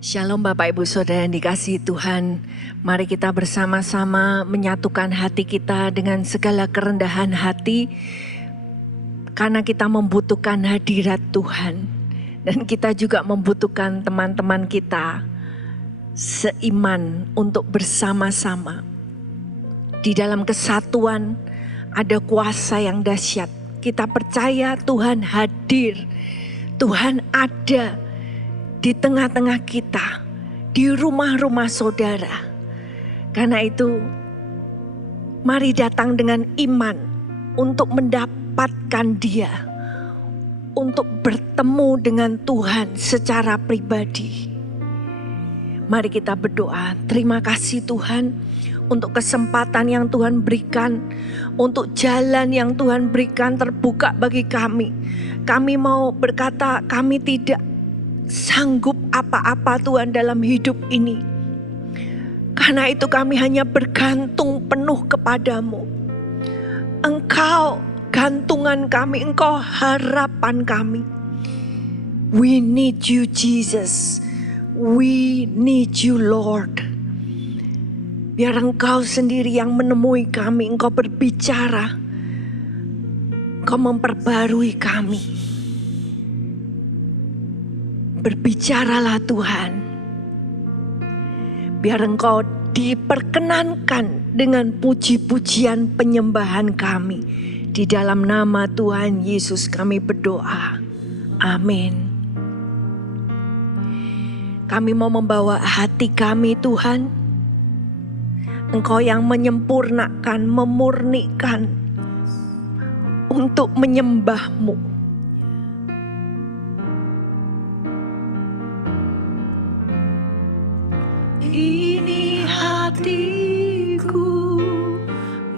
Shalom Bapak Ibu Saudara yang dikasihi Tuhan. Mari kita bersama-sama menyatukan hati kita dengan segala kerendahan hati. Karena kita membutuhkan hadirat Tuhan. Dan kita juga membutuhkan teman-teman kita seiman untuk bersama-sama. Di dalam kesatuan ada kuasa yang dahsyat. Kita percaya Tuhan hadir. Tuhan ada di tengah-tengah kita, di rumah-rumah saudara. Karena itu, mari datang dengan iman untuk mendapatkan Dia, untuk bertemu dengan Tuhan secara pribadi. Mari kita berdoa. Terima kasih Tuhan untuk kesempatan yang Tuhan berikan, untuk jalan yang Tuhan berikan terbuka bagi kami. Kami mau berkata, kami tidak sanggup apa-apa Tuhan dalam hidup ini. Karena itu kami hanya bergantung penuh kepadamu. Engkau gantungan kami, Engkau harapan kami. We need you Jesus. We need you Lord. Biar Engkau sendiri yang menemui kami, Engkau berbicara. Engkau memperbarui kami. Berbicaralah Tuhan. Biar Engkau diperkenankan dengan puji-pujian penyembahan kami. Di dalam nama Tuhan Yesus kami berdoa. Amin. Kami mau membawa hati kami Tuhan. Engkau yang menyempurnakan, memurnikan untuk menyembah-Mu. Ini hatiku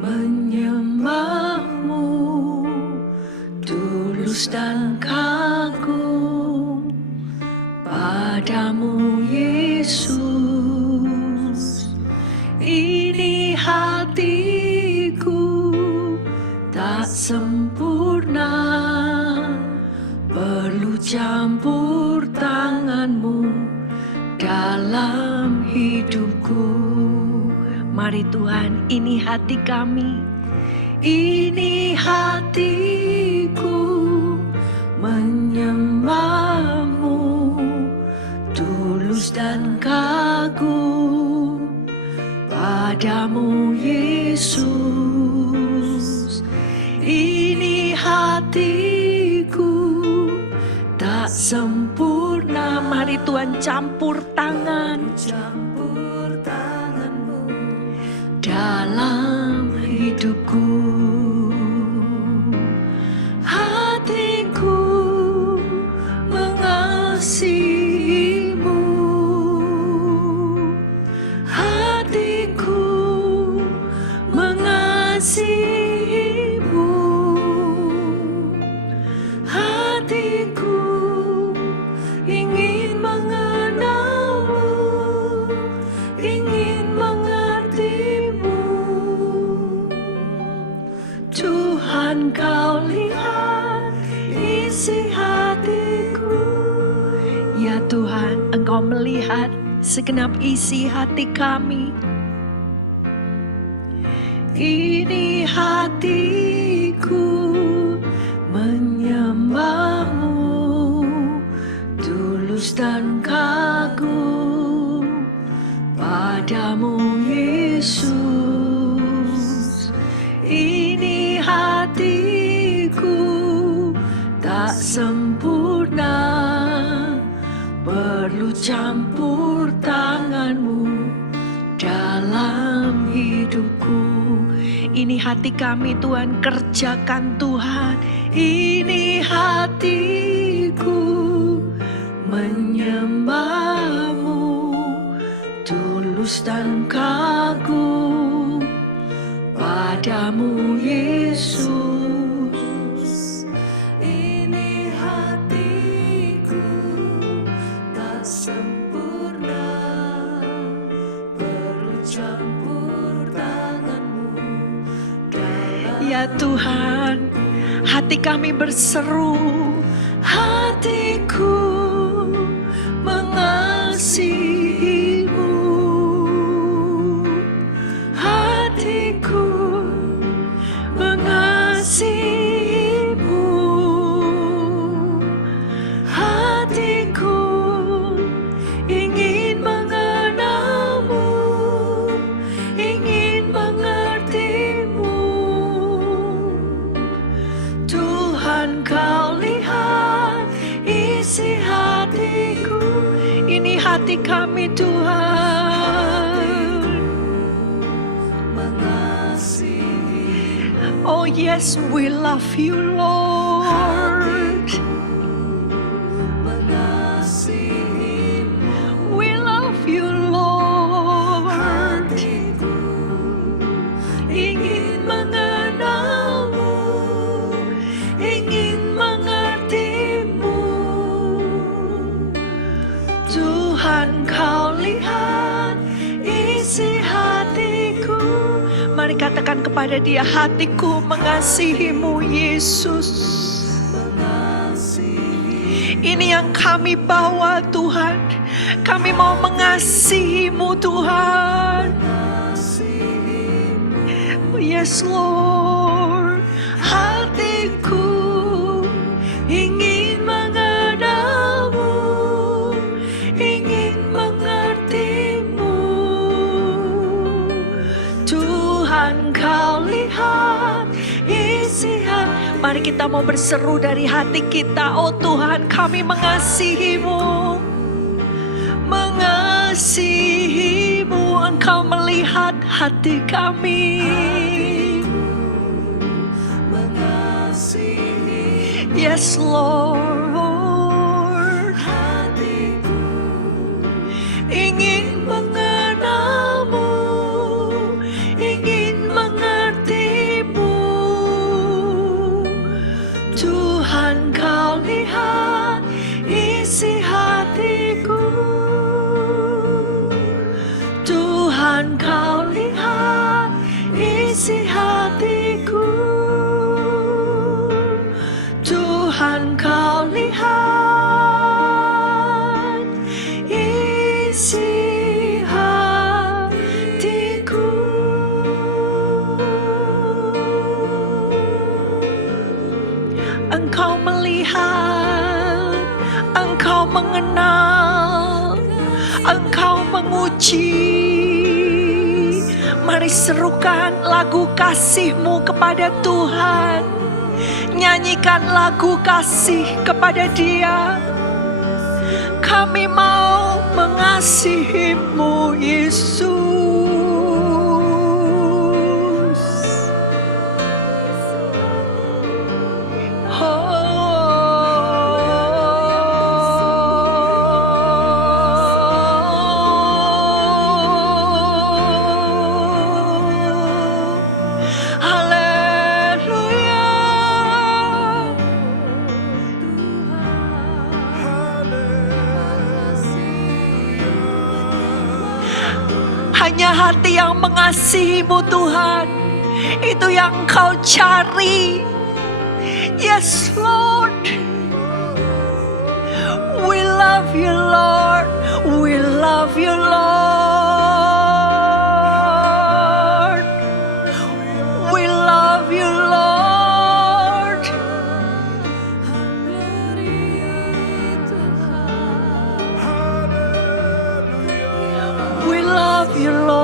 menyembah-Mu, tulus dan kagum padamu Yesus. Ini hatiku tak sempurna, perlu campur tangan-Mu dalam hidupku. Mari Tuhan, ini hati kami. Ini hatiku menyembah-Mu, tulus dan kagum padamu Yesus. Ini hatiku tak sempurna. Mari Tuhan campur tangan-Mu dalam hidupku. Hatiku mengasihi-Mu, hatiku mengasihi-Mu, hatiku ingin mengenal-Mu, ingin mengerti-Mu. Tuhan, Kau lihat isi hatiku. Ya Tuhan, Engkau melihat segenap isi hati kami. Ini hatiku menyembah-Mu, tulus dan kagum padamu Yesus. Ini hatiku tak sempurna, perlu campur tangan-Mu dalam hidupku. Ini hati kami Tuhan, kerjakan Tuhan. Ini hatiku menyembah-Mu, tulus dan kagum padamu Yesus. Ini hatiku tak sempurna, perlu campur tangan-Mu dalam. Ya Tuhan, hati kami berseru, hatiku mengasihi isi hatiku. Ini hati kami Tuhan. Oh yes, we love you Lord. We love you Lord. Ingin mengenalmu, ingin mengertimu. Tuhan, kau lihat isi hatiku. Mari katakan kepada dia, hatiku mengasihimu Yesus. Ini yang kami bawa Tuhan. Kami mau mengasihimu Tuhan. Yes Lord, hatiku ingin mengenalmu, ingin mengertimu. Tuhan, kau lihat isi hati. Mari kita mau berseru dari hati kita. Oh Tuhan, kami mengasihimu, mengasihimu. Engkau melihat hati kami. Yes Lord, hatiku ingin mengenalmu, ingin mengertimu. Tuhan, kau lihat isi hatiku. Tuhan, kau lihat isi hatiku. Tuhan, kau lihat isi hatiku. Engkau melihat, Engkau mengenal, Engkau menguji. Mari serukan lagu kasih-Mu kepada Tuhan. Nyanyikan lagu kasih kepada Dia. Kami mau mengasihi-Mu Yesus. Hanya hati yang mengasihi-Mu Tuhan, itu yang Kau cari. Yes Lord, we love you Lord, we love you Lord, we love you Lord. We love you Lord.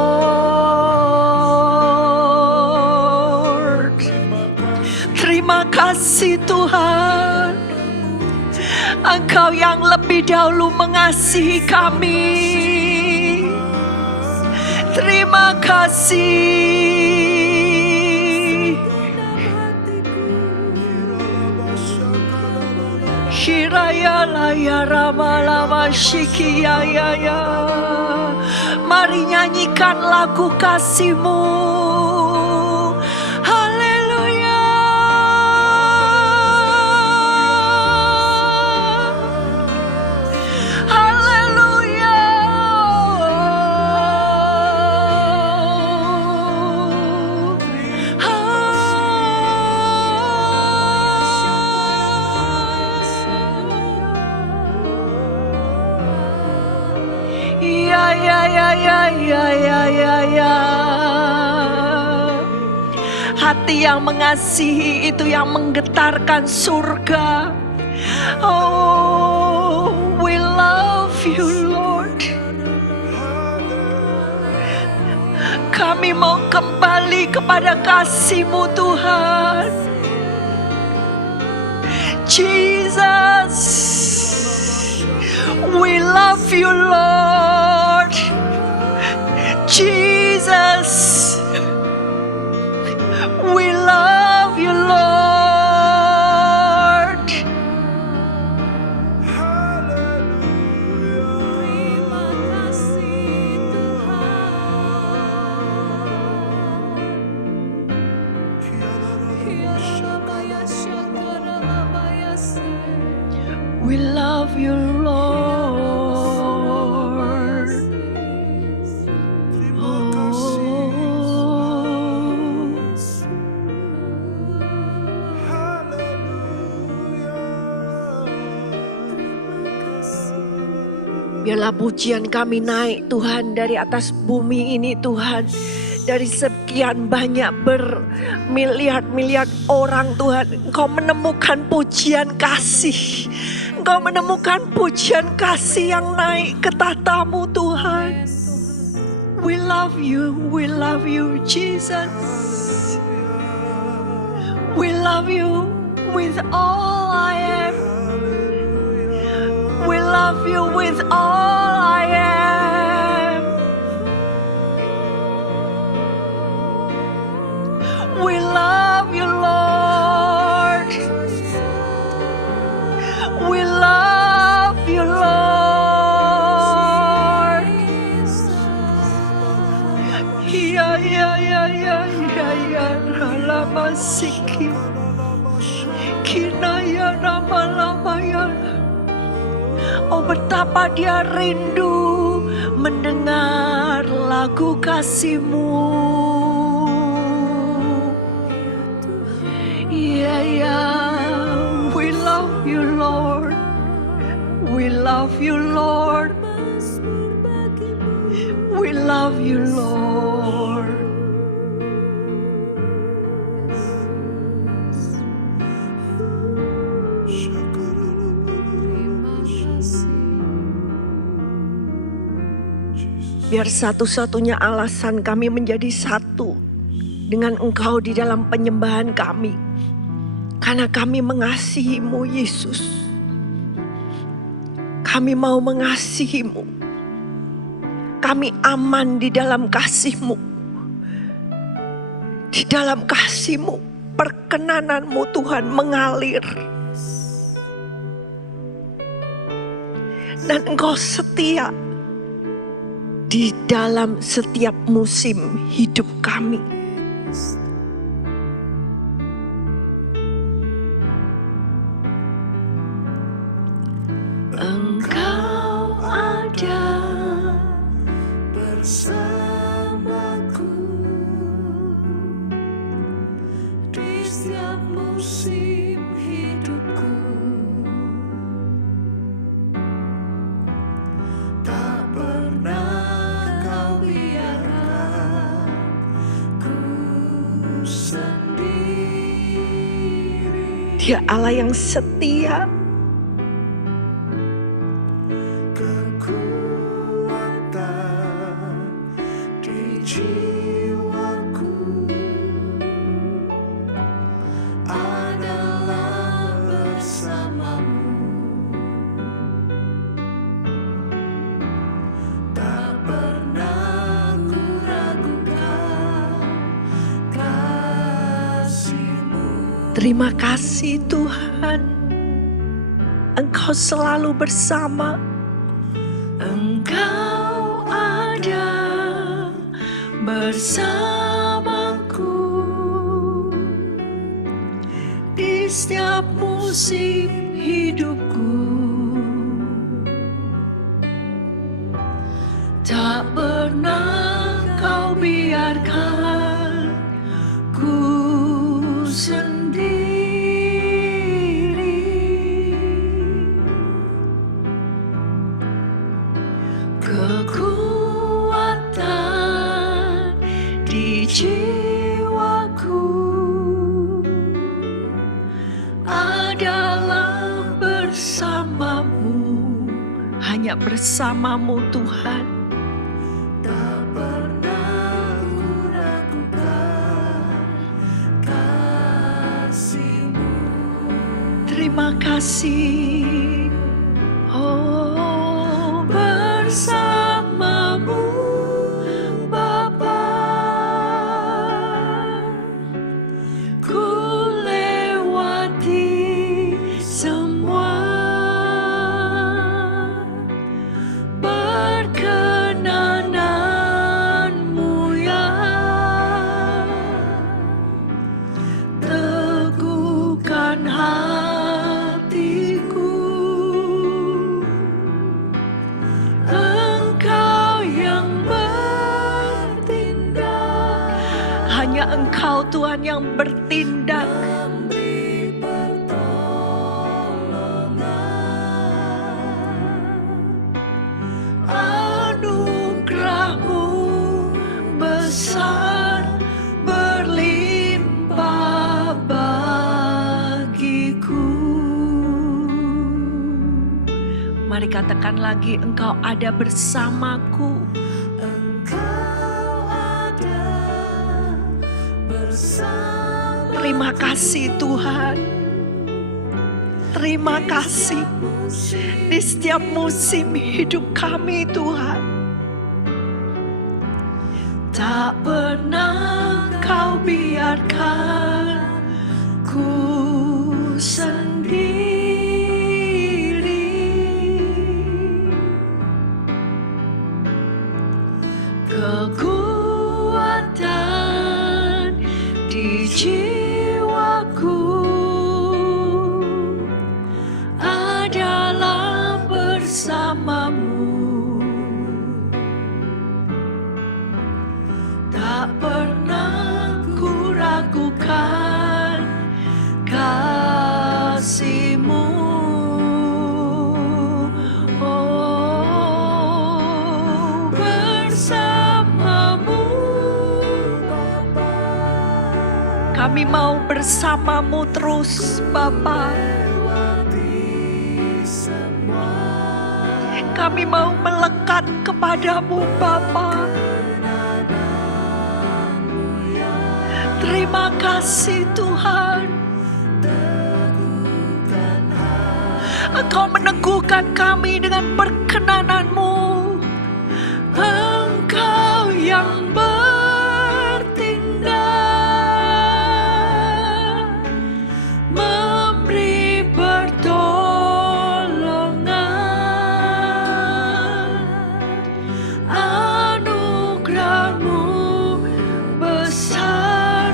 Terima kasih Tuhan, Engkau yang lebih dahulu mengasihi kami. Terima kasih. Hiraya laya rama lama shikiya ya ya. Mari nyanyikan lagu kasih-Mu. Haleluya. Haleluya. Ya. Hati yang mengasihi itu yang menggetarkan surga. Oh, we love you Lord. Kami mau kembali kepada kasih-Mu Tuhan. Jesus. We love you, Lord. Jesus. We love you, Lord. Terima kasih Tuhan. We love you, Lord. Biarlah pujian kami naik Tuhan dari atas bumi ini Tuhan. Dari sekian banyak bermiliar-miliar orang Tuhan. Engkau menemukan pujian kasih. Engkau menemukan pujian kasih yang naik ke tahta-Mu Tuhan. We love you Jesus. We love you with all I am. We love you with all I am. We love you, Lord. We love you, Lord. Ya, lama siki. Kinaya lama ya. Oh betapa dia rindu mendengar lagu kasih-Mu. We love you Lord. We love you Lord. We love you Lord. Biar satu-satunya alasan kami menjadi satu dengan Engkau di dalam penyembahan kami. Karena kami mengasihi-Mu Yesus. Kami mau mengasihi-Mu. Kami aman di dalam kasih-Mu. Di dalam kasih-Mu, perkenanan-Mu Tuhan mengalir. Dan Engkau setia di dalam setiap musim hidup kami. Engkau ada bersamaku di setiap musim hidupku. Tak pernah Kau biarkan ku sendiri. Dia Allah yang setia. Terima kasih Tuhan, Engkau selalu bersama. Engkau ada bersamaku di setiap musim hidupku. Tak pernah Kau biarkan ku sendiri. Kekuatan di jiwaku adalah bersama-Mu, hanya bersama-Mu Tuhan. Tak pernah ku ragukan kasih-Mu. Terima kasih. Oh. hanya Engkau Tuhan yang bertindak. Anugerah-Mu besar berlimpah bagiku. Mari katakan lagi, Engkau ada bersamaku. Terima kasih Tuhan. Terima kasih di setiap musim hidup kami Tuhan. Tak pernah Kau biarkan ku sendiri. Kekuatan di jiwaku adalah bersama-Mu. Tak pernah ku ragukan kasih-Mu. Oh, bersama-Mu Bapa. Kami mau bersama-Mu terus Bapa. Kami mau melekat kepadamu Bapa. Terima kasih Tuhan. Engkau meneguhkan kami dengan perkenanan-Mu. Engkau yang bertindak, memberi pertolongan. Anugerah-Mu besar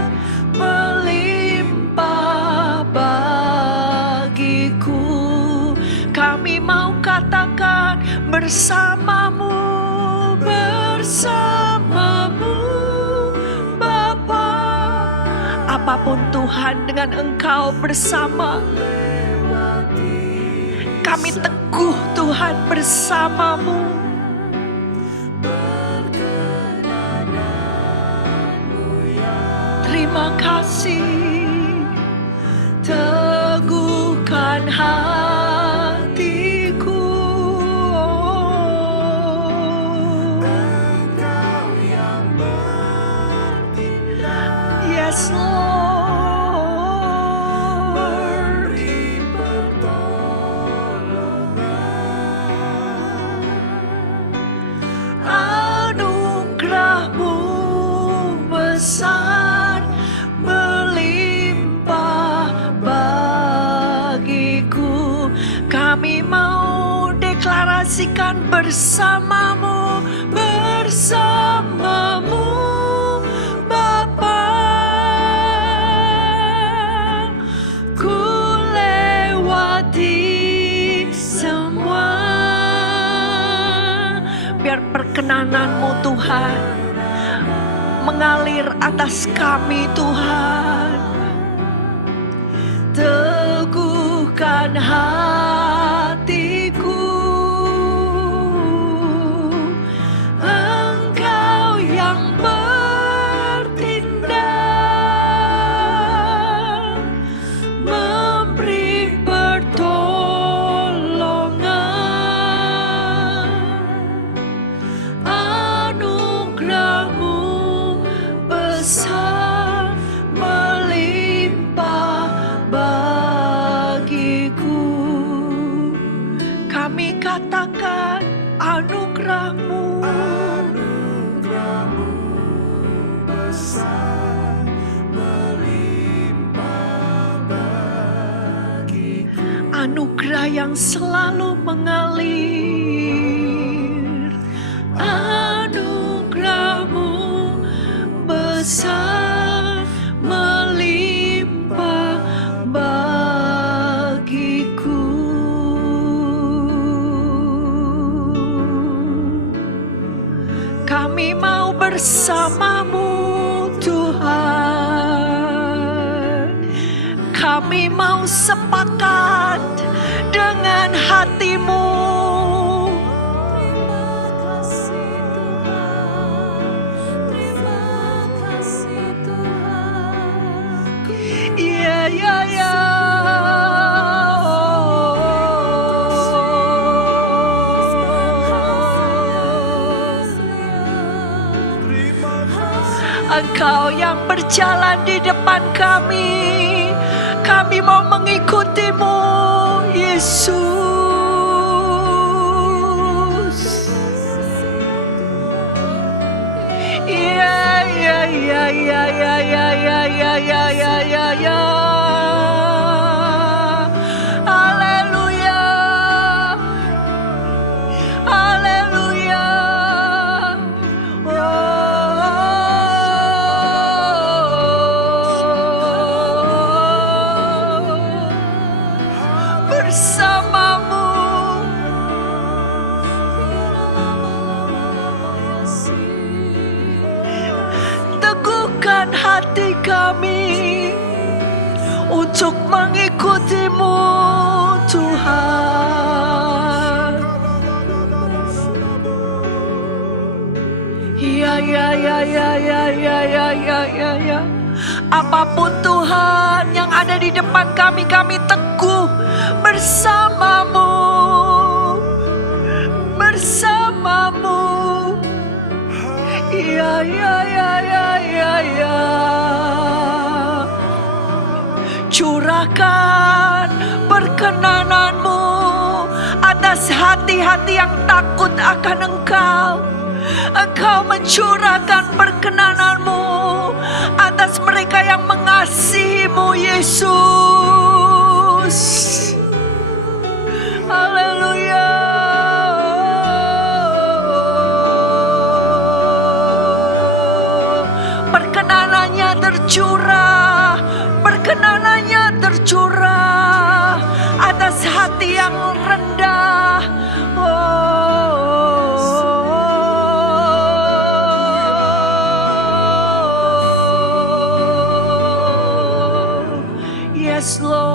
melimpah bagiku. Kami mau katakan bersama-Mu, bersama-Mu Bapa. Apapun Tuhan, dengan Engkau bersama. Kami teguh Tuhan bersama-Mu. Terima kasih. Teguhkan hatiku. Engkau yang bertindak. Yes Lord. Beri pertolongan. Anugerah-Mu besar melimpah bagiku. Kami mau deklarasikan bersama-Mu, bersama-Mu Bapa. Ku lewati semua. Biar perkenanan-Mu Tuhan mengalir atas kami Tuhan. Teguhkan hatiku. Engkau yang bertindak, memberi pertolongan. Anugerah-Mu besar melimpah bagiku. Kami katakan anugerah-Mu, anugerah-Mu besar melimpah bagiku. Anugerah yang selalu mengalir. Anugerah-Mu besar melimpah bagiku. Kami mau bersama-Mu Tuhan. kami mau sepakat dengan hati-Mu. Terima kasih Tuhan, terima kasih Tuhan. Iya, iya, iya. Engkau yang berjalan di depan kami, kami mau mengikuti-Mu, Yesus. Iya, iya, iya, iya, iya, iya, iya, iya, iya, iya, iya, iya. Haleluya. Haleluya. Bersamamu, teguhkan hati kami untuk mengikuti-Mu, Tuhan. Ya, ya, ya, ya, ya, ya, ya, ya, ya, ya. Apapun Tuhan yang ada di depan kami, kami teguh bersama-Mu, bersama-Mu. Ya, ya, ya, ya, ya, ya. Curahkan perkenanan-Mu atas hati-hati yang takut akan Engkau. Engkau mencurahkan perkenanan-Mu atas mereka yang mengasihi-Mu, Yesus. Haleluya. Perkenanannya tercurah, perkenanannya tercurah atas hati yang rendah. Yes, Lord.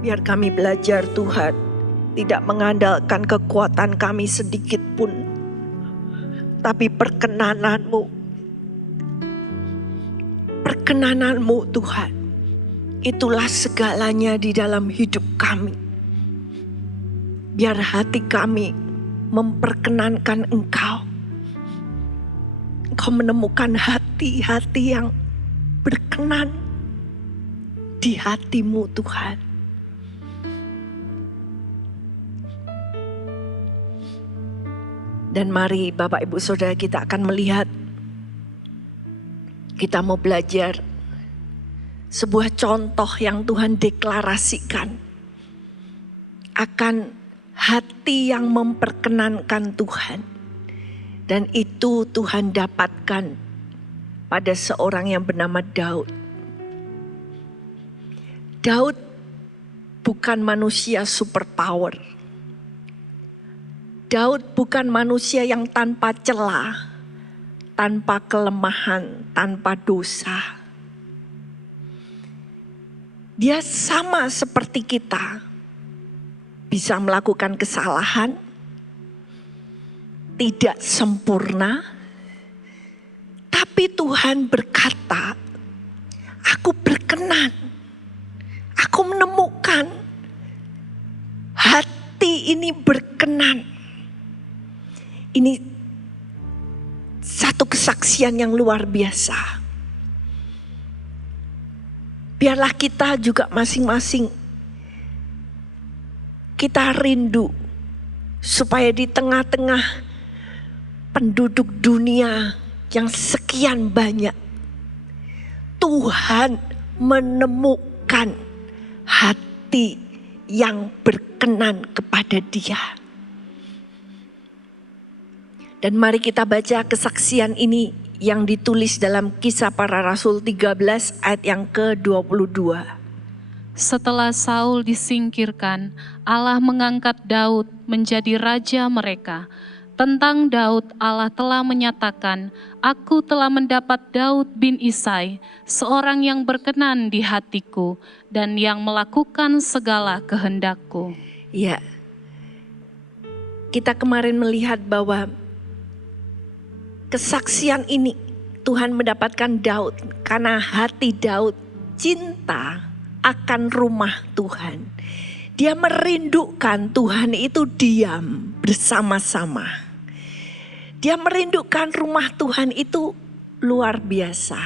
Biar kami belajar, Tuhan, tidak mengandalkan kekuatan kami sedikit pun, tapi perkenanan-Mu. Perkenanan-Mu, Tuhan, itulah segalanya di dalam hidup kami. Biar hati kami memperkenankan Engkau. Engkau menemukan hati-hati yang berkenan di hati-Mu, Tuhan. Dan mari Bapak Ibu Saudara, kita akan melihat, kita mau belajar sebuah contoh yang Tuhan deklarasikan akan hati yang memperkenankan Tuhan. Dan itu Tuhan dapatkan pada seorang yang bernama Daud. Daud bukan manusia superpower. Daud bukan manusia yang tanpa celah, tanpa kelemahan, tanpa dosa. Dia sama seperti kita, bisa melakukan kesalahan, tidak sempurna, tapi Tuhan berkata, aku berkenan, aku menemukan hati ini berkenan. Ini satu kesaksian yang luar biasa. Biarlah kita juga masing-masing, kita rindu supaya di tengah-tengah penduduk dunia yang sekian banyak, Tuhan menemukan hati yang berkenan kepada Dia. Dan mari kita baca kesaksian ini yang ditulis dalam Kisah Para Rasul 13 ayat yang ke-22. Setelah Saul disingkirkan, Allah mengangkat Daud menjadi raja mereka. Tentang Daud, Allah telah menyatakan, "Aku telah mendapat Daud bin Isai, seorang yang berkenan di hatiku dan yang melakukan segala kehendakku." Ya, kita kemarin melihat bahwa kesaksian ini Tuhan mendapatkan Daud karena hati Daud cinta akan rumah Tuhan. Dia merindukan Tuhan itu diam bersama-sama. Dia merindukan rumah Tuhan itu luar biasa.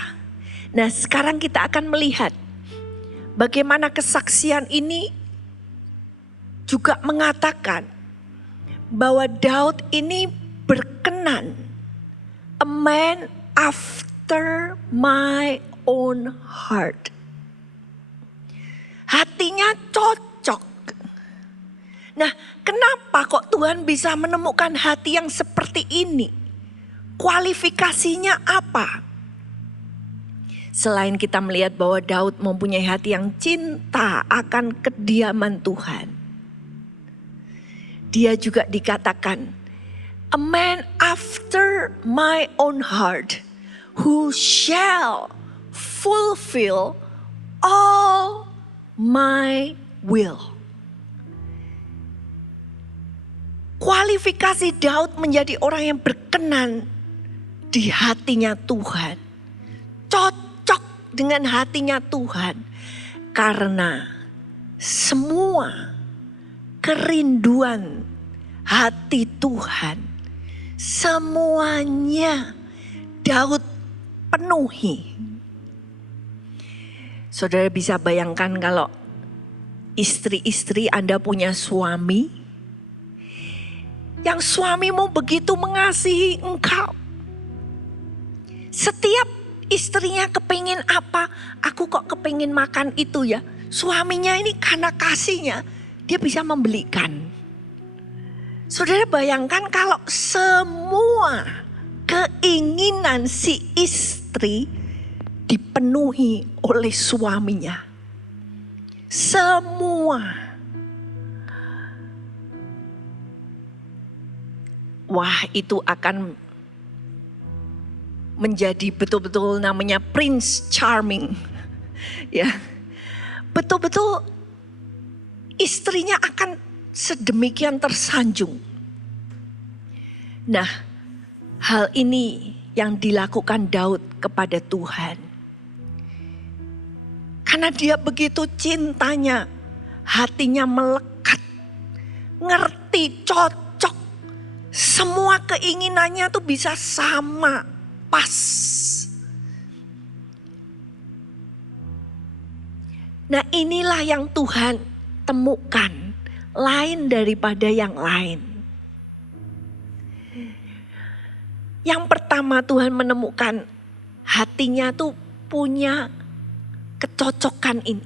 Nah, sekarang kita akan melihat bagaimana kesaksian ini juga mengatakan bahwa Daud ini berkenan, a man after my own heart. Hatinya cocok. Nah, kenapa kok Tuhan bisa menemukan hati yang seperti ini? Kualifikasinya apa? Selain kita melihat bahwa Daud mempunyai hati yang cinta akan kediaman Tuhan, dia juga dikatakan, a man after my own heart, who shall fulfill all my will. Kualifikasi Daud menjadi orang yang berkenan di hatinya Tuhan. Cocok dengan hatinya Tuhan. Karena semua kerinduan hati Tuhan, semuanya Daud penuhi. Saudara bisa bayangkan kalau istri-istri Anda punya suami, yang suamimu begitu mengasihi engkau. Setiap istrinya kepingin apa, aku kok kepingin makan itu ya. Suaminya ini karena kasihnya, dia bisa membelikan. Saudara bayangkan kalau semua keinginan si istri dipenuhi oleh suaminya. Semua. Wah, itu akan menjadi betul-betul namanya Prince Charming. Ya. Betul-betul istrinya akan sedemikian tersanjung. Nah, hal ini yang dilakukan Daud kepada Tuhan. Karena dia begitu cintanya, hatinya melekat, ngerti, cocok. Semua keinginannya tuh bisa sama, pas. Nah, inilah yang Tuhan temukan, lain daripada yang lain. Yang pertama Tuhan menemukan hatinya tuh punya kecocokan ini.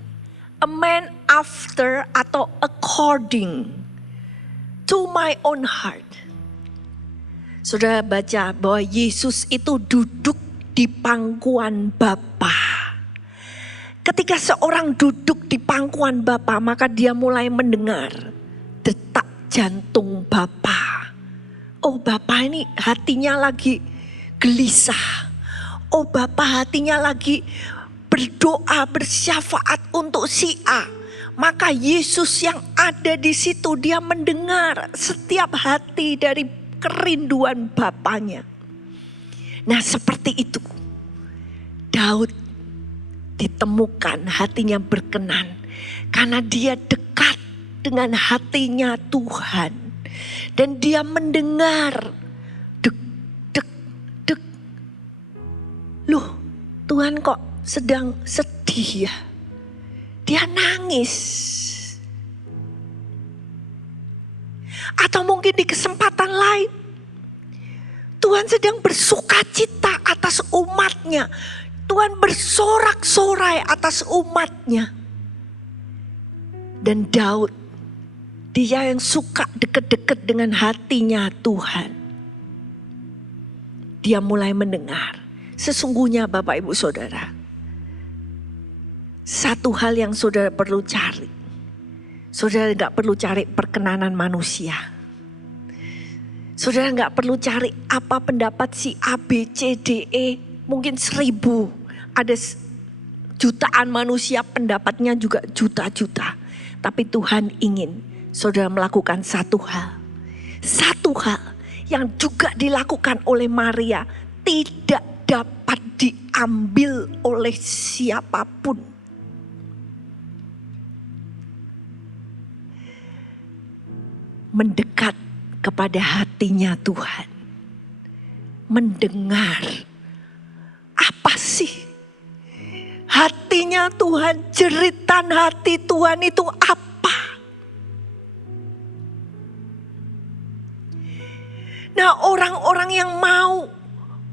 A man after atau according to my own heart. Saudara baca bahwa Yesus itu duduk di pangkuan Bapa. Ketika seorang duduk di pangkuan Bapa, maka dia mulai mendengar detak jantung Bapa. Oh, Bapa ini hatinya lagi gelisah. Oh, Bapa hatinya lagi berdoa, bersyafaat untuk si A. Maka Yesus yang ada di situ, dia mendengar setiap hati dari kerinduan Bapanya. Nah, seperti itu. Daud ditemukan hatinya berkenan karena dia dekat dengan hatinya Tuhan. Dan dia mendengar dek, dek, dek. Loh, Tuhan kok sedang sedih ya? Dia nangis. Atau mungkin di kesempatan lain, Tuhan sedang bersuka cita atas umatnya. Tuhan bersorak-sorai atas umatnya. Dan Daud, dia yang suka deket-deket dengan hatinya Tuhan. Dia mulai mendengar. Sesungguhnya Bapak Ibu Saudara, Satu hal yang saudara perlu cari. Saudara gak perlu cari perkenanan manusia. Saudara gak perlu cari apa pendapat si A, B, C, D, E. Mungkin 1000. Ada jutaan manusia pendapatnya juga juta-juta. Tapi Tuhan ingin saudara melakukan satu hal. Satu hal yang juga dilakukan oleh Maria. Tidak dapat diambil oleh siapapun. Mendekat kepada hatinya Tuhan. Mendengar. Apa sih hatinya Tuhan? Jeritan hati Tuhan itu apa? Nah, orang-orang yang mau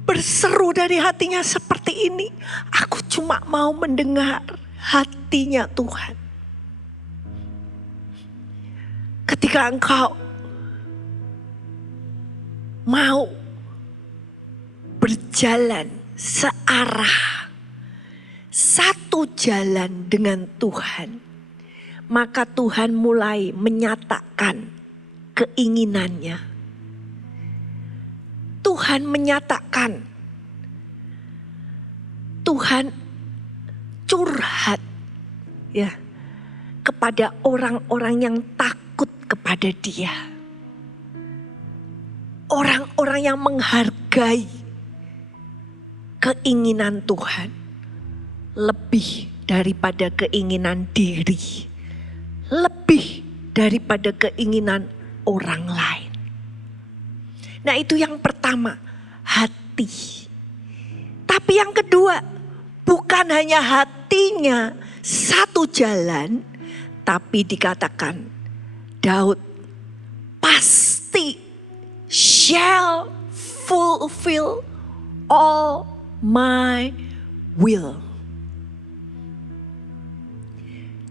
berseru dari hatinya seperti ini, aku cuma mau mendengar hatinya Tuhan. Ketika engkau mau berjalan searah, satu jalan dengan Tuhan, maka Tuhan mulai menyatakan keinginannya. Tuhan menyatakan, Tuhan curhat ya kepada orang-orang yang takut kepada Dia. Orang-orang yang menghargai keinginan Tuhan lebih daripada keinginan diri, lebih daripada keinginan orang lain. Nah, itu yang pertama, hati. Tapi yang kedua, bukan hanya hatinya satu jalan, tapi dikatakan Daud pasti shall fulfill all my will.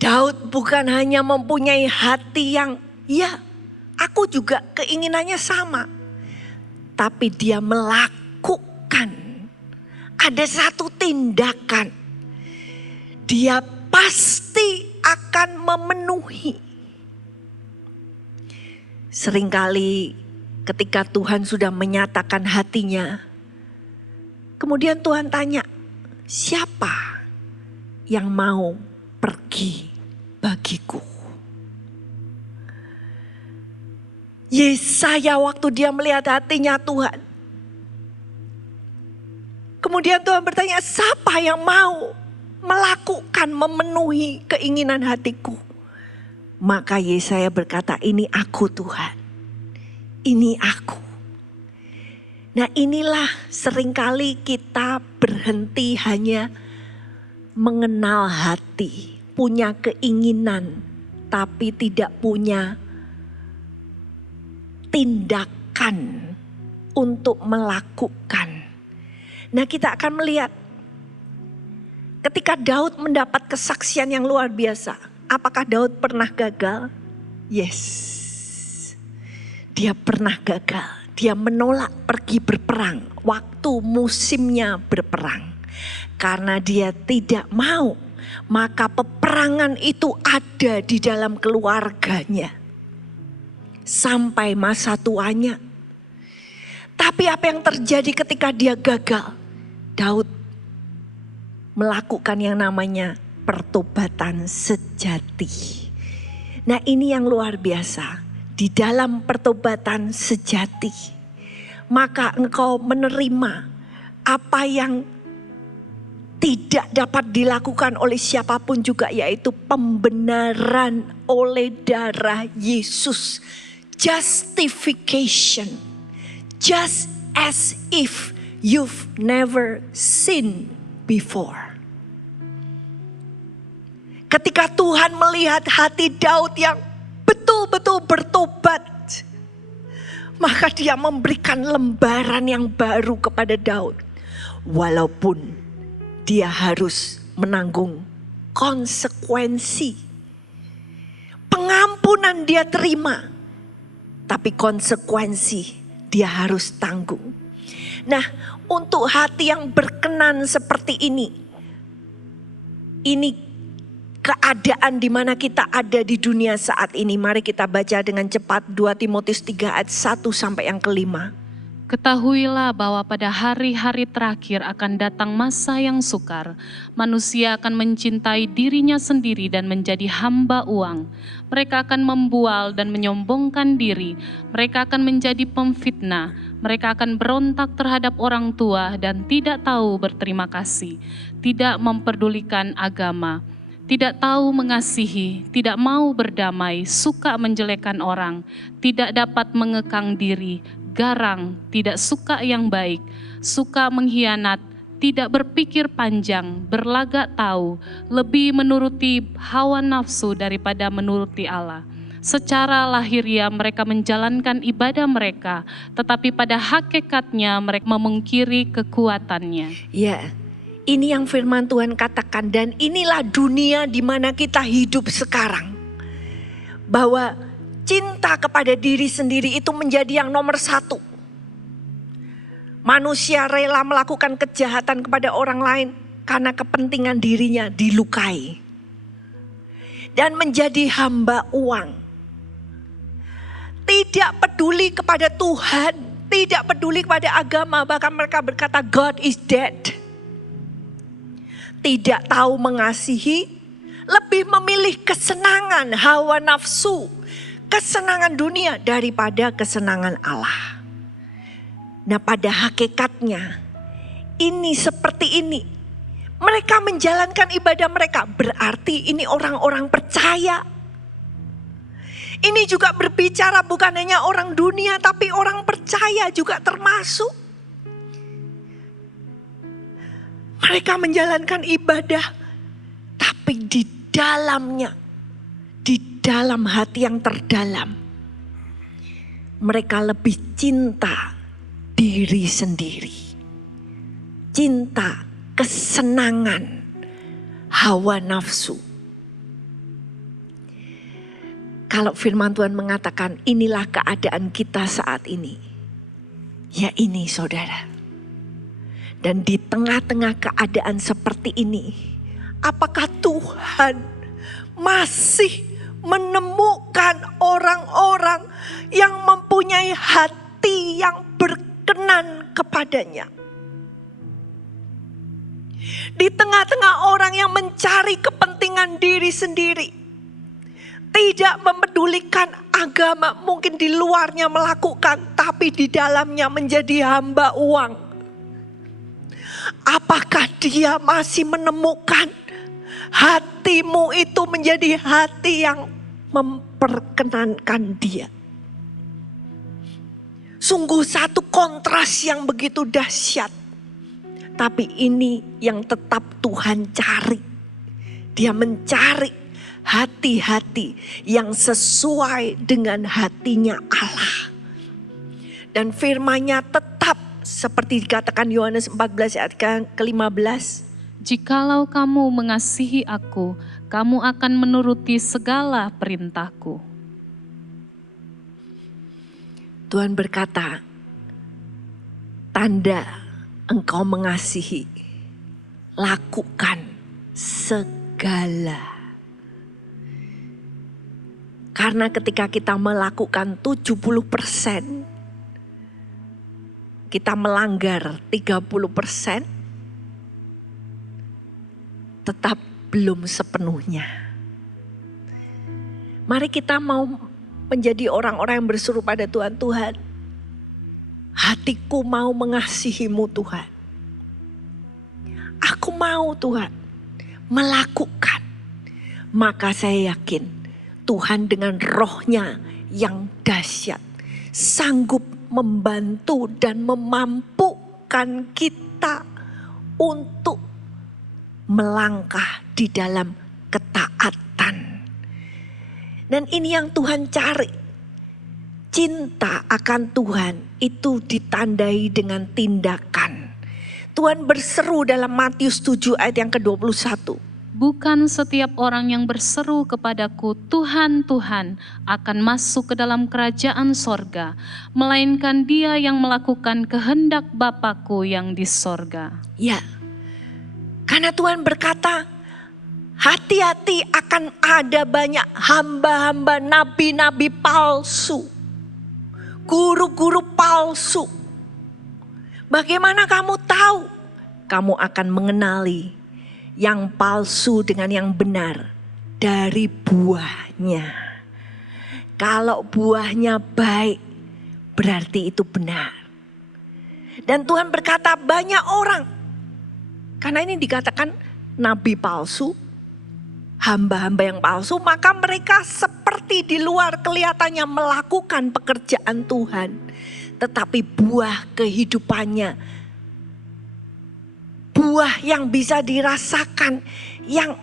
Daud bukan hanya mempunyai hati yang, ya aku juga keinginannya sama. Tapi dia melakukan. Ada satu tindakan. Dia pasti akan memenuhi. Seringkali ketika Tuhan sudah menyatakan hatinya, kemudian Tuhan tanya, siapa yang mau pergi bagiku? Yesaya waktu dia melihat hatinya Tuhan, kemudian Tuhan bertanya, siapa yang mau melakukan, memenuhi keinginan hatiku? Maka Yesaya berkata, ini aku Tuhan, ini aku. Nah, inilah seringkali kita berhenti hanya mengenal hati, punya keinginan, tapi tidak punya tindakan untuk melakukan. Nah, kita akan melihat ketika Daud mendapat kesaksian yang luar biasa. Apakah Daud pernah gagal? Yes. Dia pernah gagal. Dia menolak pergi berperang waktu musimnya berperang. Karena dia tidak mau. Maka peperangan itu ada di dalam keluarganya. Sampai masa tuanya. Tapi apa yang terjadi ketika dia gagal? Daud melakukan yang namanya pertobatan sejati. Nah, ini yang luar biasa. Di dalam pertobatan sejati, maka engkau menerima apa yang tidak dapat dilakukan oleh siapapun juga, yaitu pembenaran oleh darah Yesus. Justification. Just as if you've never sinned before. Ketika Tuhan melihat hati Daud yang betul-betul bertobat, maka dia memberikan lembaran yang baru kepada Daud. Walaupun dia harus menanggung konsekuensi. Pengampunan dia terima, tapi konsekuensi dia harus tanggung. Nah, untuk hati yang berkenan seperti ini keadaan di mana kita ada di dunia saat ini. Mari kita baca dengan cepat 2 Timotius 3 ayat 1 sampai yang kelima. Ketahuilah bahwa pada hari-hari terakhir akan datang masa yang sukar. Manusia akan mencintai dirinya sendiri dan menjadi hamba uang. Mereka akan membual dan menyombongkan diri. Mereka akan menjadi pemfitnah. Mereka akan berontak terhadap orang tua dan tidak tahu berterima kasih. Tidak memperdulikan agama. Tidak tahu mengasihi, tidak mau berdamai, suka menjelekkan orang, tidak dapat mengekang diri, garang, tidak suka yang baik, suka mengkhianat, tidak berpikir panjang, berlagak tahu, lebih menuruti hawa nafsu daripada menuruti Allah. Secara lahiriah mereka menjalankan ibadah mereka, tetapi pada hakikatnya mereka memungkiri kekuatannya. Ya, ini yang firman Tuhan katakan, dan inilah dunia di mana kita hidup sekarang. Bahwa cinta kepada diri sendiri itu menjadi yang nomor satu. Manusia rela melakukan kejahatan kepada orang lain karena kepentingan dirinya dilukai. Dan menjadi hamba uang. Tidak peduli kepada Tuhan, tidak peduli kepada agama, bahkan mereka berkata God is dead. Tidak tahu mengasihi, lebih memilih kesenangan hawa nafsu, kesenangan dunia daripada kesenangan Allah. Nah, pada hakikatnya ini seperti ini. Mereka menjalankan ibadah mereka, berarti ini orang-orang percaya. Ini juga berbicara bukan hanya orang dunia, tapi orang percaya juga termasuk. Mereka menjalankan ibadah, tapi di dalamnya, di dalam hati yang terdalam, mereka lebih cinta diri sendiri. Cinta, kesenangan, hawa nafsu. Kalau firman Tuhan mengatakan inilah keadaan kita saat ini. Ya ini saudara. Dan di tengah-tengah keadaan seperti ini, apakah Tuhan masih menemukan orang-orang yang mempunyai hati yang berkenan kepadanya? Di tengah-tengah orang yang mencari kepentingan diri sendiri, tidak memedulikan agama, mungkin di luarnya melakukan, tapi di dalamnya menjadi hamba uang. Apakah dia masih menemukan hatimu itu menjadi hati yang memperkenankan dia? Sungguh satu kontras yang begitu dahsyat. Tapi ini yang tetap Tuhan cari. Dia mencari hati-hati yang sesuai dengan hatinya Allah. Dan firman-Nya tetap seperti dikatakan Yohanes 14 ayat ke-15. Jikalau kamu mengasihi aku, kamu akan menuruti segala perintahku. Tuhan berkata, tanda engkau mengasihi, lakukan segala. Karena ketika kita melakukan 70%, kita melanggar 30%, tetap belum sepenuhnya. Mari kita mau menjadi orang-orang yang berseru pada Tuhan. Tuhan, hatiku mau mengasihi-Mu Tuhan. Aku mau Tuhan melakukan. Maka saya yakin Tuhan dengan roh-Nya yang dahsyat sanggup membantu dan memampukan kita untuk melangkah di dalam ketaatan. Dan ini yang Tuhan cari. Cinta akan Tuhan itu ditandai dengan tindakan. Tuhan berseru dalam Matius 7 ayat yang ke-21. Bukan setiap orang yang berseru kepadaku, Tuhan, Tuhan, akan masuk ke dalam kerajaan sorga, melainkan dia yang melakukan kehendak Bapa-Ku yang di sorga. Ya, karena Tuhan berkata, hati-hati akan ada banyak hamba-hamba nabi-nabi palsu, guru-guru palsu. Bagaimana kamu tahu? Kamu akan mengenali yang palsu dengan yang benar dari buahnya. Kalau buahnya baik, berarti itu benar. Dan Tuhan berkata banyak orang, karena ini dikatakan nabi palsu, hamba-hamba yang palsu, maka mereka seperti di luar kelihatannya melakukan pekerjaan Tuhan. Tetapi buah kehidupannya, buah yang bisa dirasakan, yang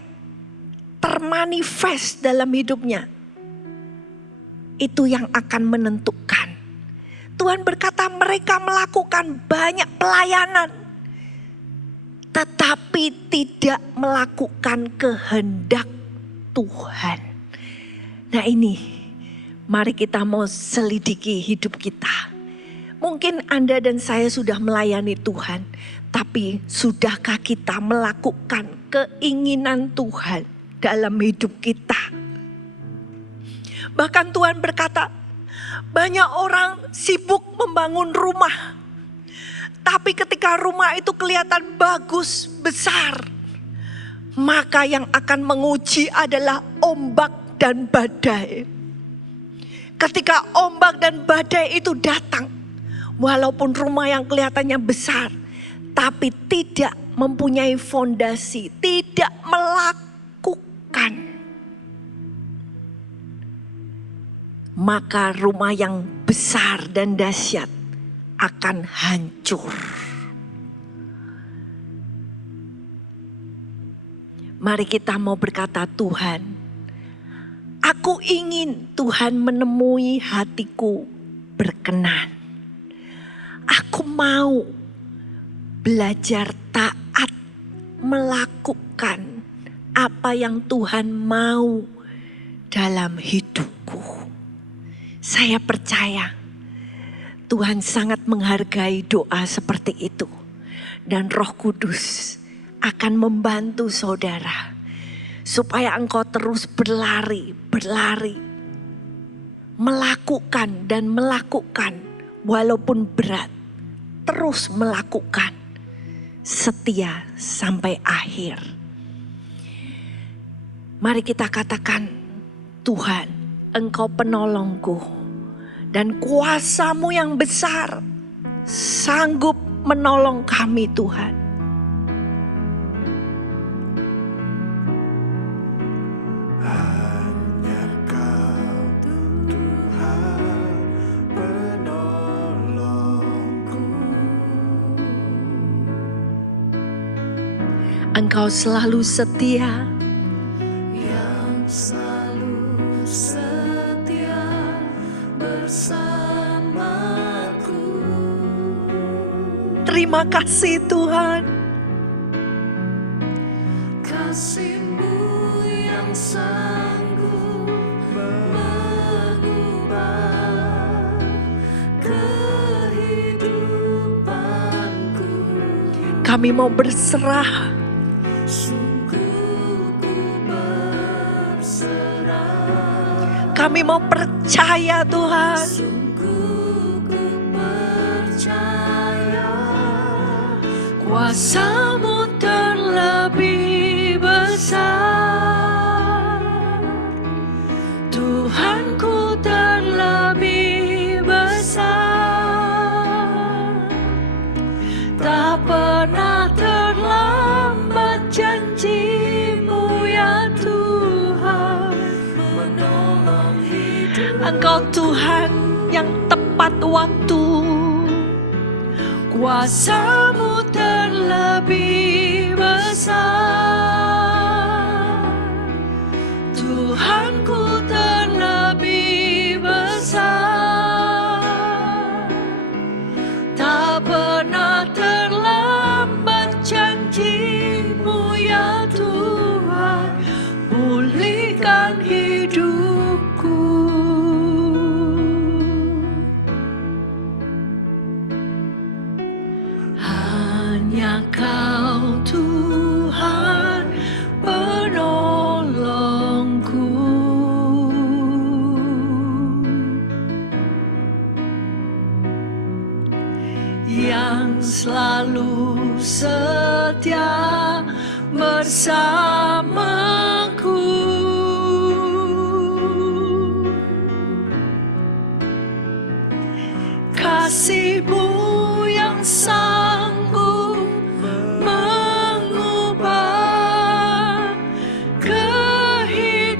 termanifest dalam hidupnya, itu yang akan menentukan. Tuhan berkata mereka melakukan banyak pelayanan, tetapi tidak melakukan kehendak Tuhan. Nah ini, mari kita mau selidiki hidup kita. Mungkin Anda dan saya sudah melayani Tuhan, tapi sudahkah kita melakukan keinginan Tuhan dalam hidup kita? Bahkan Tuhan berkata, banyak orang sibuk membangun rumah. Tapi ketika rumah itu kelihatan bagus, besar, maka yang akan menguji adalah ombak dan badai. Ketika ombak dan badai itu datang, walaupun rumah yang kelihatannya besar, tapi tidak mempunyai fondasi, tidak melakukan, maka rumah yang besar dan dahsyat akan hancur. Mari kita mau berkata, Tuhan, aku ingin Tuhan menemui hatiku berkenan. Aku mau belajar taat, melakukan apa yang Tuhan mau dalam hidupku. Saya percaya Tuhan sangat menghargai doa seperti itu. Dan Roh Kudus akan membantu saudara supaya engkau terus berlari, melakukan dan melakukan walaupun berat. Terus melakukan, setia sampai akhir. Mari kita katakan, Tuhan, Engkau penolongku. Dan kuasa-Mu yang besar sanggup menolong kami, Tuhan. Hanya Kau Tuhan penolongku. Engkau selalu setia. Yang selalu setia bersamaku. Terima kasih Tuhan. Kasih-Mu yang sanggup mengubah kehidupanku. Kami mau berserah. Sungguh ku berserah. Kami mau percaya Tuhan. Sungguh ku percaya. Kuasa-Mu terlebih besar. Tuhanku terlebih besar. Tak pernah terlambat janji-Mu ya Tuhan. Menolong hidup. Engkau Tuhan yang tepat waktu. Kuasa-Mu terlebih besar. Tuhanku terlebih besar. Tak pernah terlambat janji-Mu ya Tuhan. Pulihkan hidupku. Hanya Kau Tuhan penolongku. selalu setia bersamaku. Kasih-Mu yang sanggup mengubah kehidupanku.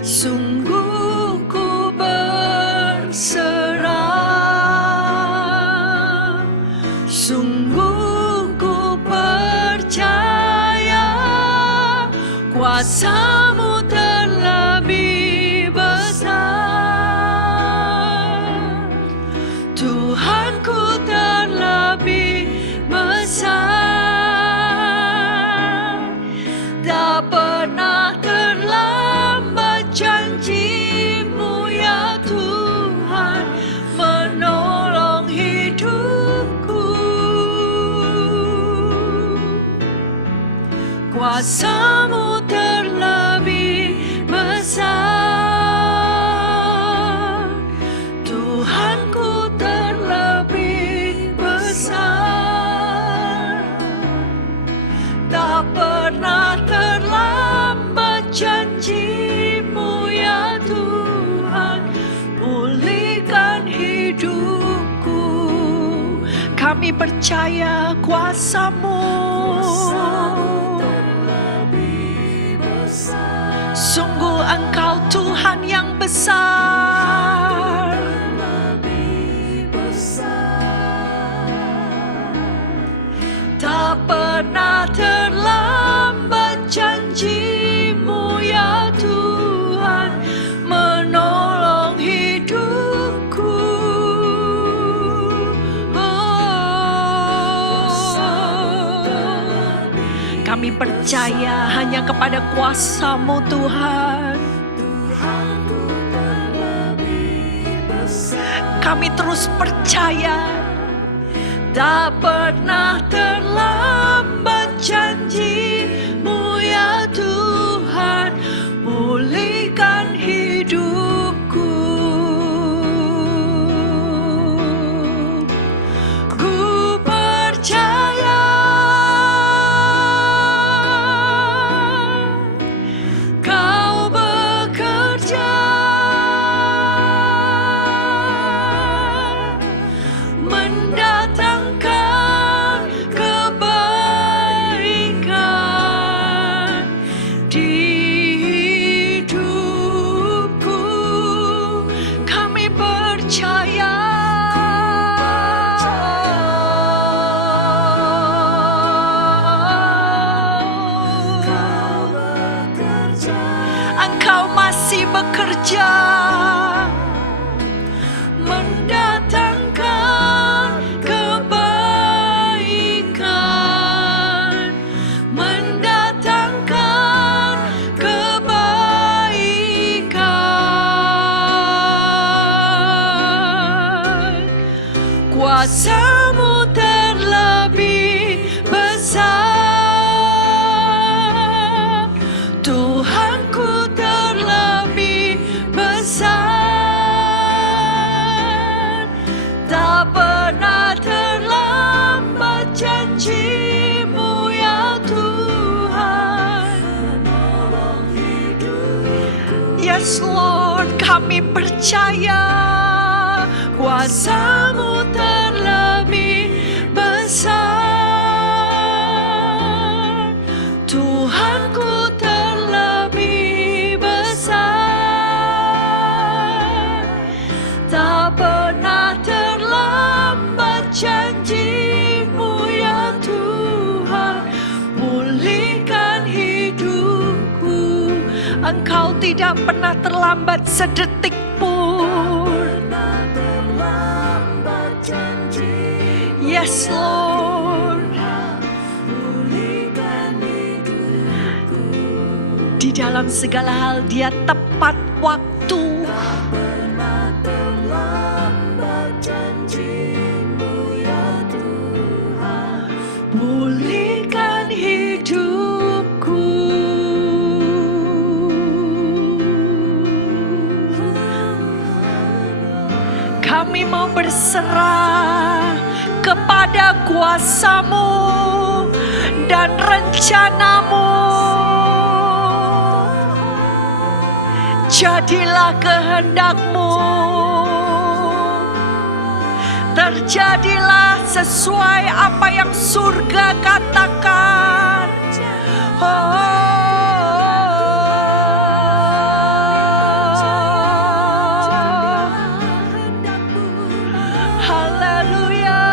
Sungguh ku berserah, sungguh ku percaya kuasa-Mu terlebih besar. Tuhanku terlebih besar. Tak pernah terlambat janji-Mu ya Tuhan menolong hidupku. Kuasa-Mu terlebih besar. Tuhanku terlebih besar. Tak pernah terlambat janji-Mu ya Tuhan pulihkan hidupku. Kami percaya kuasa-Mu sungguh Engkau Tuhan yang besar. Tak pernah terlambat janji-Mu ya Tuhan menolong hidupku. Kami percaya hanya kepada kuasa-Mu Tuhan. Kami terus percaya tak pernah terlambat janji-Mu ya Tuhan pulihkan hidupku. Ku percaya Kau bekerja mendatangkan kebaikan di hidupku. Kami percaya Engkau masih bekerja mendatangkan kebaikan, mendatangkan kebaikan. Kuasa-Mu terlebih besar. Tuhanku terlebih besar. Tak pernah terlambat janji-Mu ya Tuhan menolong hidupku. Yes Lord, kami percaya kuasa-Mu terlebih besar. Tuhanku terlebih besar. Tak pernah terlambat janji-Mu ya Tuhan pulihkan hidupku. Engkau tidak pernah terlambat sedetik pun. Yes Lord. Di dalam segala hal Dia tepat waktu. Pulihkan hidupku. kami mau berserah kepada kuasa-Mu dan rencana-Mu. Jadilah kehendak-Mu, terjadilah sesuai apa yang surga katakan. Haleluya,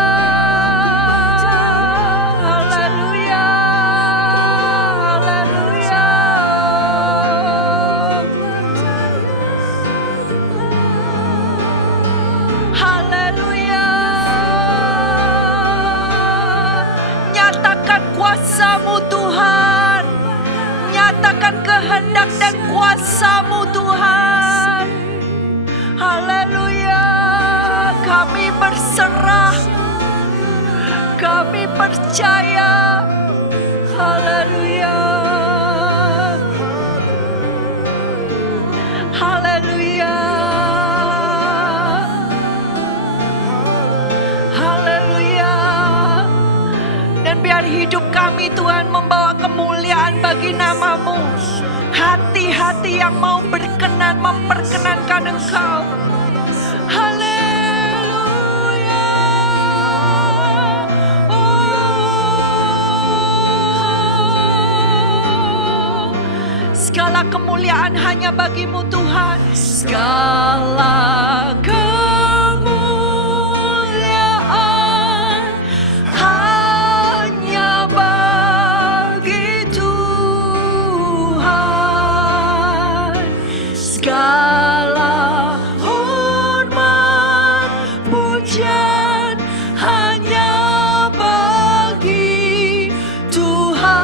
haleluya, haleluya. Haleluya. Nyatakan kuasa-Mu Tuhan. Nyatakan kehendak dan kuasa-Mu Tuhan. Haleluya. Kami berserah. Kami percaya. Haleluya. Haleluya. Haleluya. Dan biar hidup kami Tuhan membawa kemuliaan bagi nama-Mu. Hati-hati yang mau berkenan, memperkenankan Engkau. Haleluya. Oh. Segala kemuliaan hanya bagi-Mu Tuhan. Segala kemuliaan hanya bagi Tuhan. Segala hormat pujian hanya bagi Tuhan.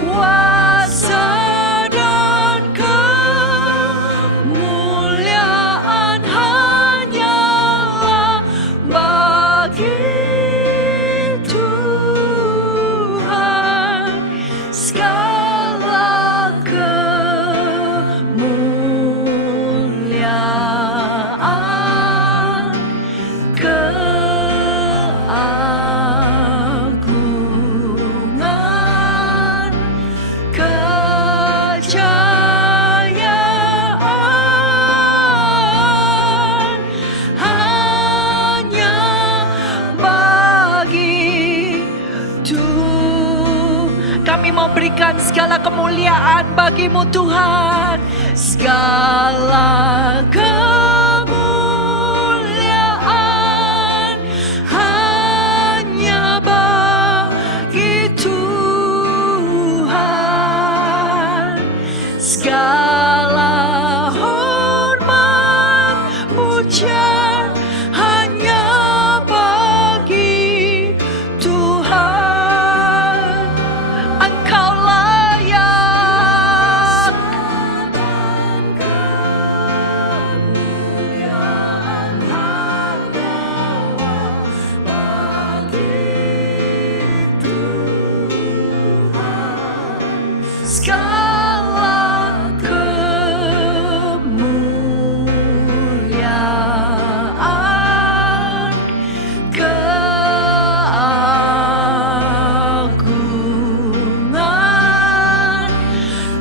Kuasa dan kemuliaan hanyalah bagi Tuhan. Segala kemuliaan, keagungan, kejayaan hanya bagi Tuhan. Kami mau berikan segala kemuliaan bagi-Mu Tuhan. Segala kemuliaan hanya bagi Tuhan. Segala hormat pujian hanya bagi Tuhan. Engkau layak. Kemuliaan hanyalah bagi Tuhan. Segala kemuliaan, keagungan,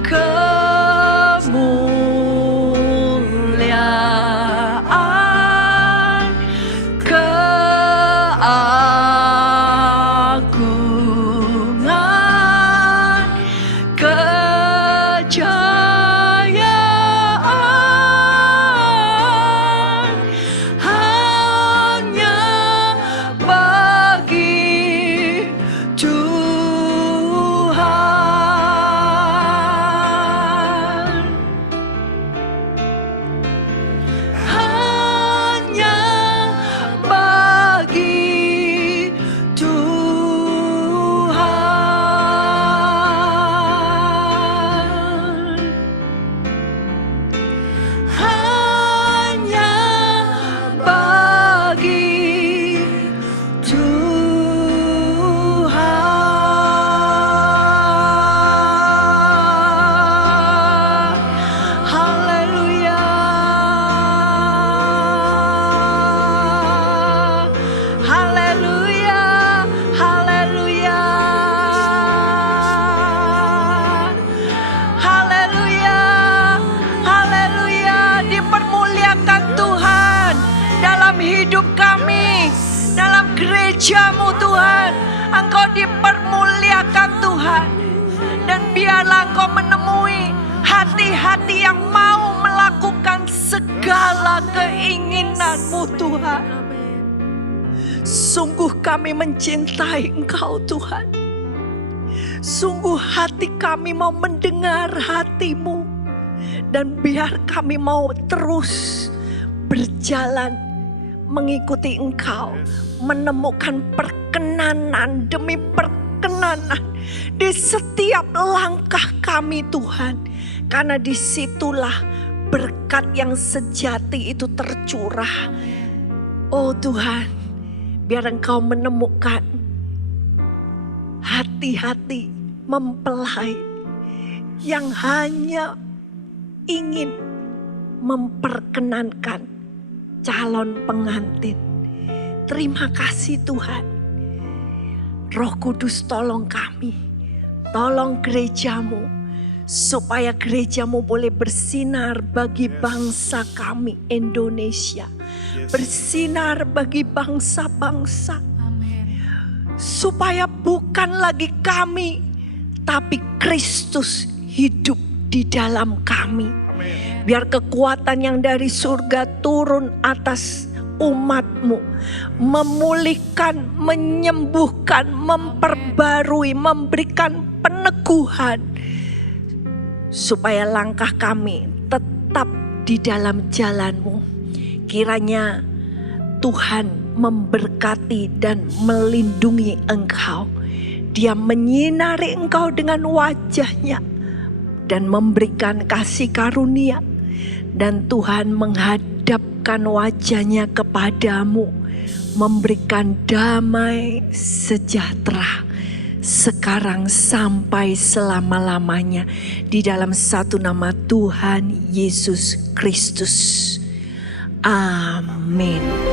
kemuliaan, keagungan, kemuliaan gereja-Mu Tuhan. Engkau dipermuliakan Tuhan. Dan biarlah Engkau menemui hati-hati yang mau melakukan segala keinginan-Mu Tuhan. Sungguh kami mencintai Engkau Tuhan. Sungguh hati kami mau mendengar hati-Mu. Dan biar kami mau terus berjalan mengikuti Engkau. Menemukan perkenanan demi perkenanan di setiap langkah kami Tuhan. Karena disitulah berkat yang sejati itu tercurah. Oh Tuhan, biar Engkau menemukan hati-hati mempelai yang hanya ingin memperkenankan calon pengantin. Terima kasih Tuhan. Roh Kudus tolong kami, tolong gereja-Mu, supaya gereja-Mu boleh bersinar bagi bangsa kami Indonesia. Bersinar bagi bangsa-bangsa. Supaya bukan lagi kami, tapi Kristus hidup di dalam kami. Biar kekuatan yang dari surga turun atas umat-Mu, memulihkan, menyembuhkan, memperbarui, memberikan peneguhan, supaya langkah kami tetap di dalam jalan-Mu. Kiranya Tuhan memberkati dan melindungi engkau. Dia menyinari engkau dengan wajah-Nya dan memberikan kasih karunia. Dan Tuhan menghadapkan wajah-Nya kepadamu, memberikan damai sejahtera sekarang sampai selama-lamanya, di dalam satu nama Tuhan Yesus Kristus. Amin.